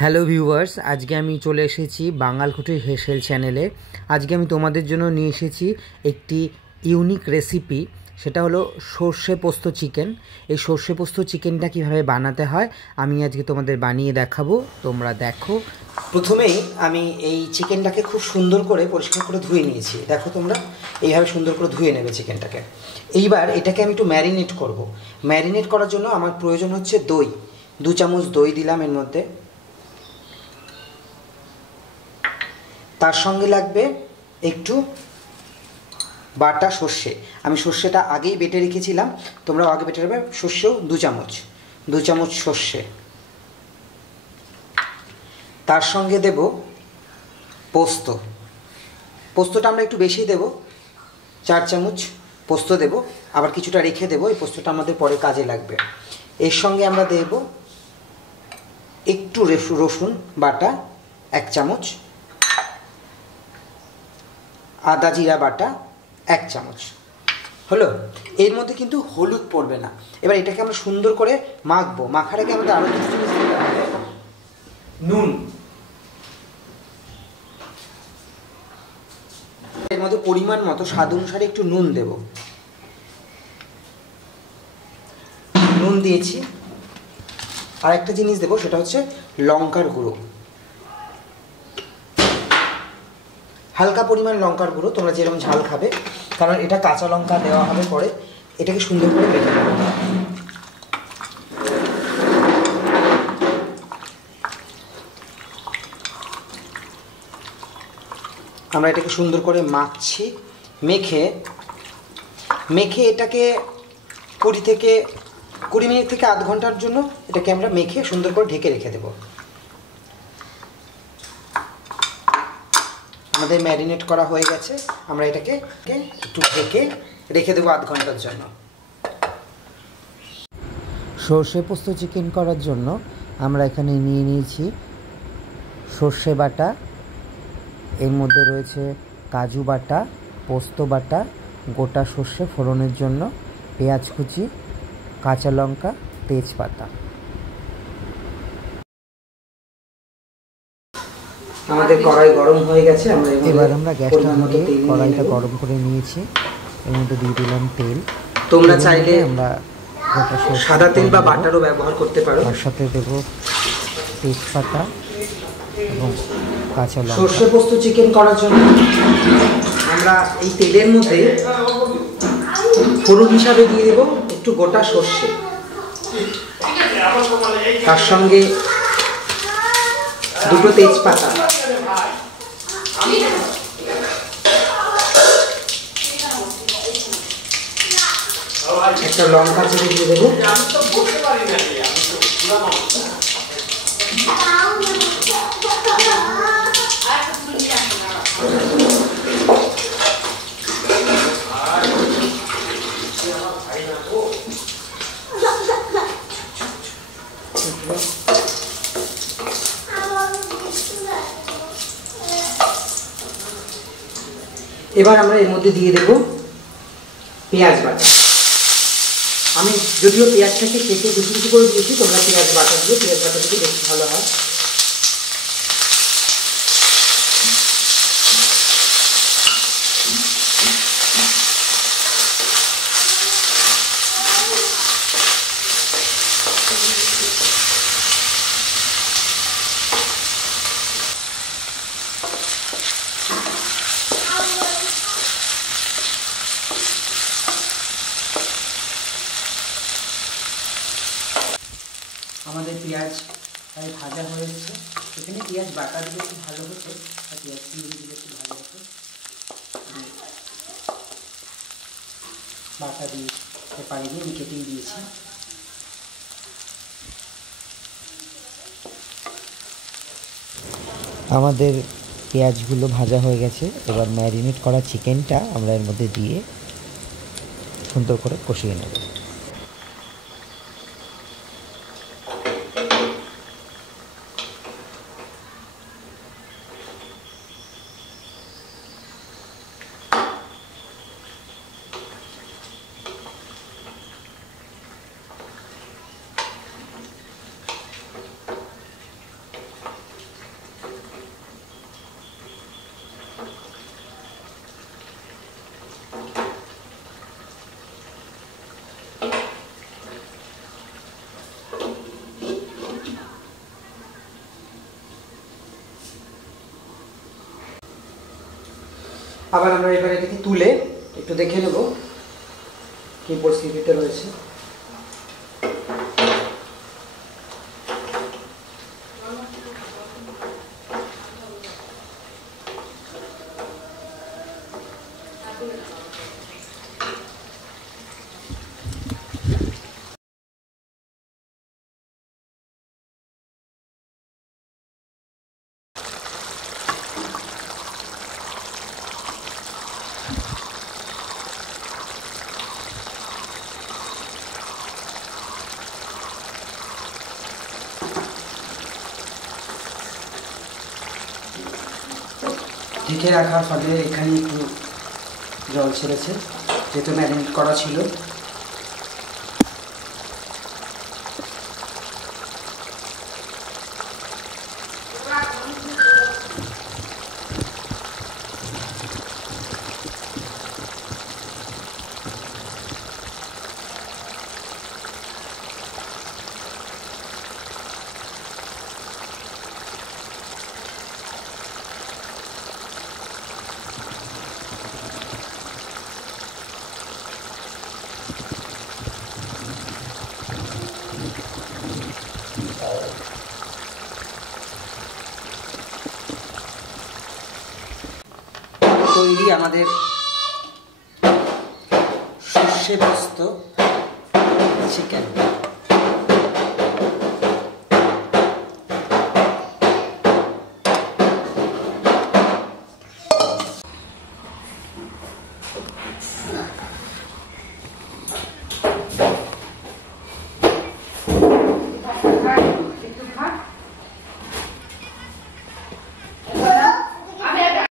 Hello viewers, আজকে আমি চলে এসেছি বাঙালকুটির হেসেল চ্যানেলে। আজকে আমি তোমাদের জন্য নিয়ে এসেছি একটি ইউনিক রেসিপি, সেটা হলো সর্ষে পোস্ত চিকেন। এই সর্ষে পোস্ত চিকেনটা কীভাবে বানাতে হয় আমি আজকে তোমাদের বানিয়ে দেখাবো, তোমরা দেখো। প্রথমেই আমি এই চিকেনটাকে খুব সুন্দর করে পরিষ্কার করে ধুয়ে নিয়েছি। দেখো তোমরা এইভাবে সুন্দর করে ধুয়ে নেবে চিকেনটাকে। এইবার এটাকে আমি একটু ম্যারিনেট করব। ম্যারিনেট করার জন্য আমার প্রয়োজন হচ্ছে দই। 2 চামচ দই দিলাম এর মধ্যে। তার সঙ্গে লাগবে একটু বাটা সর্ষে। আমি সর্ষেটা আগেই বেটে রেখেছিলাম, তোমরাও আগে বেটে নেবে। সর্ষেও 2 চামচ সর্ষে। তার সঙ্গে দেব পোস্ত। পোস্তটা আমরা একটু বেশি দেব, 4 চামচ পোস্ত দেব, আবার কিছুটা রেখে দেব, এই পোস্তটা আমাদের পরে কাজে লাগবে। এর সঙ্গে আমরা দেব একটু রসুন বাটা 1 চামচ, আদা জিরা বাটা 1 চামচ। হলো, এর মধ্যে কিন্তু হলুদ পড়বে না। এবার এটাকে আমরা সুন্দর করে মাখবো। মাখার আগে আমাদের আরও কিছু জিনিস দিতে হবে। নুন, এর মধ্যে পরিমাণ মতো স্বাদ অনুসারে একটু নুন দেব। নুন দিয়েছি। আর একটা জিনিস দেবো, সেটা হচ্ছে লঙ্কার গুঁড়ো, হালকা পরিমাণ লঙ্কার গুঁড়ো, তোমরা যেরকম ঝাল খাবে, কারণ এটা কাঁচা লঙ্কা দেওয়া হবে পরে। এটাকে সুন্দর করে মেখে নেব। আমরা এটাকে সুন্দর করে মাখছি। মেখে এটাকে 20 মিনিট থেকে আধ ঘন্টার জন্য এটাকে আমরা মেখে সুন্দর করে ঢেকে রেখে দেব। আমাদের ম্যারিনেট করা হয়ে গেছে। আমরা এটাকে একটু ঢেকে রেখে দেবো আধ ঘন্টার জন্য। সর্ষে পোস্ত চিকেন করার জন্য আমরা এখানে নিয়ে নিয়েছি সর্ষে বাটা, এর মধ্যে রয়েছে কাজু বাটা, পোস্ত বাটা, গোটা সর্ষে ফোড়নের জন্য, পেঁয়াজ কুচি, কাঁচা লঙ্কা, তেজপাতা। আমাদের কড়াই গরম হয়ে গেছে। এবার আমরা গ্যাসটা ধরিয়ে কড়াইটা গরম করে নিয়েছি। এর মধ্যে দিয়ে দিলাম তেল। তোমরা চাইলে আমরা সাদা তেল বা বাটারও ব্যবহার করতে পারো। তার সাথে দেব তেজপাতা এবং কাঁচা লঙ্কা। সর্ষে পোস্ত চিকেন করার জন্য আমরা এই তেলের মধ্যে ফোড়ন হিসাবে দিয়ে দেব একটু গোটা সর্ষে, তার সঙ্গে 2টো তেজপাতা, একটা লঙ্কা চিড়ে দিয়ে দেবো। এবার আমরা এর মধ্যে দিয়ে দেব পেঁয়াজ বাটা। আমি যদিও পেঁয়াজটাকে কেটে কুচি করে দিয়েছি, তোমরা পেঁয়াজ বাটা দিয়ে, পেঁয়াজ বাটা দিলে বেশি ভালো হয়। আমাদের পেঁয়াজ ভাজা হয়েছে। এখানে পেঁয়াজ বাটা দিলে একটু ভালো হতো, আর পেঁয়াজ চিংড়ি দিলে একটু ভালো হতো। বাটা দিয়ে পারিনি, আমি কেটেই দিয়েছি। আমাদের পেঁয়াজগুলো ভাজা হয়ে গেছে। এবার ম্যারিনেট করা চিকেনটা আমরা এর মধ্যে দিয়ে সুন্দর করে কষিয়ে নেব। আবার আমরা এবার এটাকে তুলে একটু দেখে নেব কি পরিস্থিতিতে রয়েছে। ঢেকে রাখার ফলে এখানে একটু জল ছেড়েছে, যেহেতু ম্যারিনেট করা ছিল। তৈরি আমাদের সর্ষে পোস্ত চিকেন।